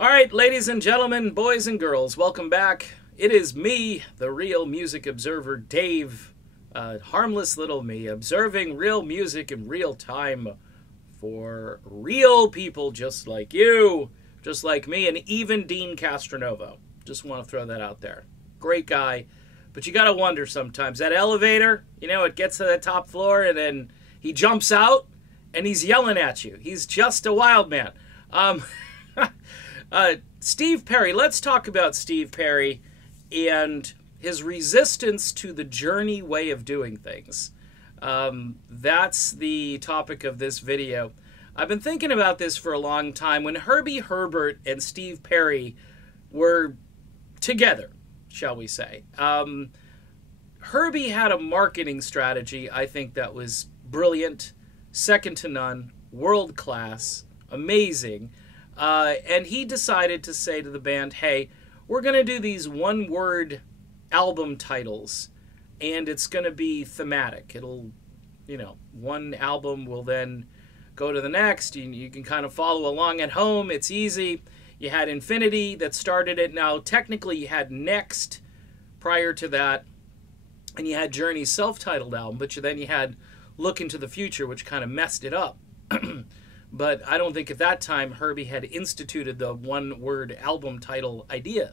All right, ladies and gentlemen, boys and girls, welcome back. It is me, the real music observer, Dave, harmless little me, observing real music in real time for real people just like you, just like me, and even Dean Castronovo. Just want to throw that out there. Great guy. But you got to wonder sometimes. That elevator, it gets to the top floor and then he jumps out and he's yelling at you. He's just a wild man. Steve Perry, let's talk about Steve Perry and his resistance to the Journey way of doing things. That's the topic of this video. I've been thinking about this for a long time. When Herbie Herbert and Steve Perry were together, shall we say, Herbie had a marketing strategy, I think, that was brilliant, second to none, world class, amazing. And he decided to say to the band, hey, we're going to do these one-word album titles, and it's going to be thematic. It'll, one album will then go to the next. You can kind of follow along at home. It's easy. You had Infinity that started it. Now, technically, you had Next prior to that, and you had Journey's self-titled album, but then you had Look Into the Future, which kind of messed it up. But I don't think at that time Herbie had instituted the one-word album title idea.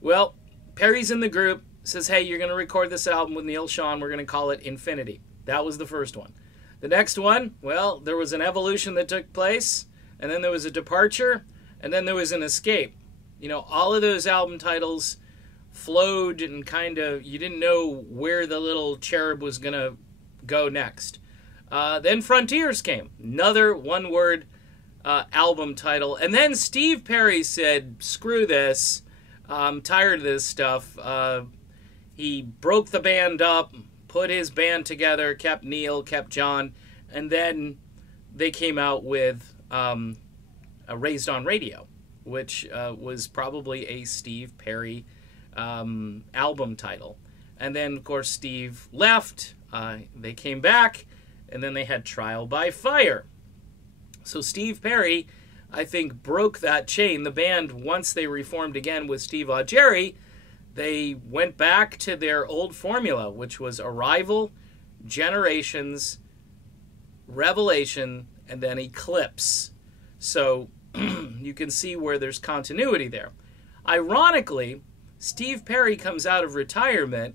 Well, Perry's in the group, says, hey, you're going to record this album with Neal Schon. We're going to call it Infinity. That was the first one. The next one, well, there was an evolution that took place, and then there was a departure, and then there was an escape. All of those album titles flowed and kind of, you didn't know where the little cherub was going to go next. Then Frontiers came, another one-word album title. And then Steve Perry said, screw this, I'm tired of this stuff. He broke the band up, put his band together, kept Neal, kept John, and then they came out with Raised on Radio, which was probably a Steve Perry album title. And then, of course, Steve left, they came back, and then they had Trial by Fire. So Steve Perry, I think, broke that chain. The band, once they reformed again with Steve Augeri, they went back to their old formula, which was Arrival, Generations, Revelation, and then Eclipse. So you can see where there's continuity there. Ironically, Steve Perry comes out of retirement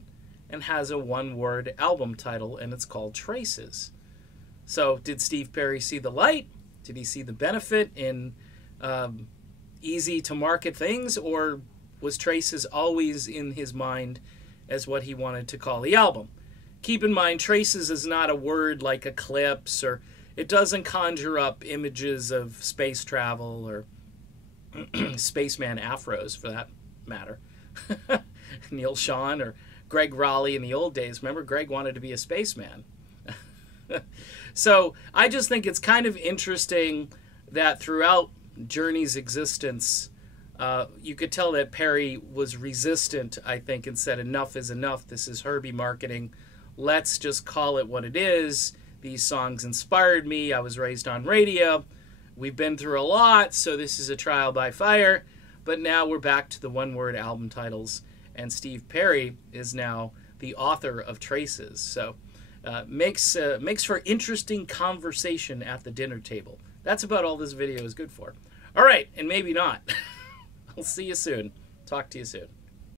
and has a one-word album title, and it's called Traces. So did Steve Perry see the light? Did he see the benefit in easy-to-market things, or was Traces always in his mind as what he wanted to call the album? Keep in mind, Traces is not a word like Eclipse, or it doesn't conjure up images of space travel or spaceman afros, for that matter. Neal Schon or Greg Raleigh in the old days. Remember, Greg wanted to be a spaceman. So I just think it's kind of interesting that throughout Journey's existence, you could tell that Perry was resistant, I think, and said enough is enough. This is Herbie marketing. Let's just call it what it is. These songs inspired me. I was raised on radio. We've been through a lot, so this is a trial by fire. But now we're back to the one-word album titles, and Steve Perry is now the author of Traces. So makes for interesting conversation at the dinner table. That's about all this video is good for. All right, and maybe not. I'll see you soon. Talk to you soon.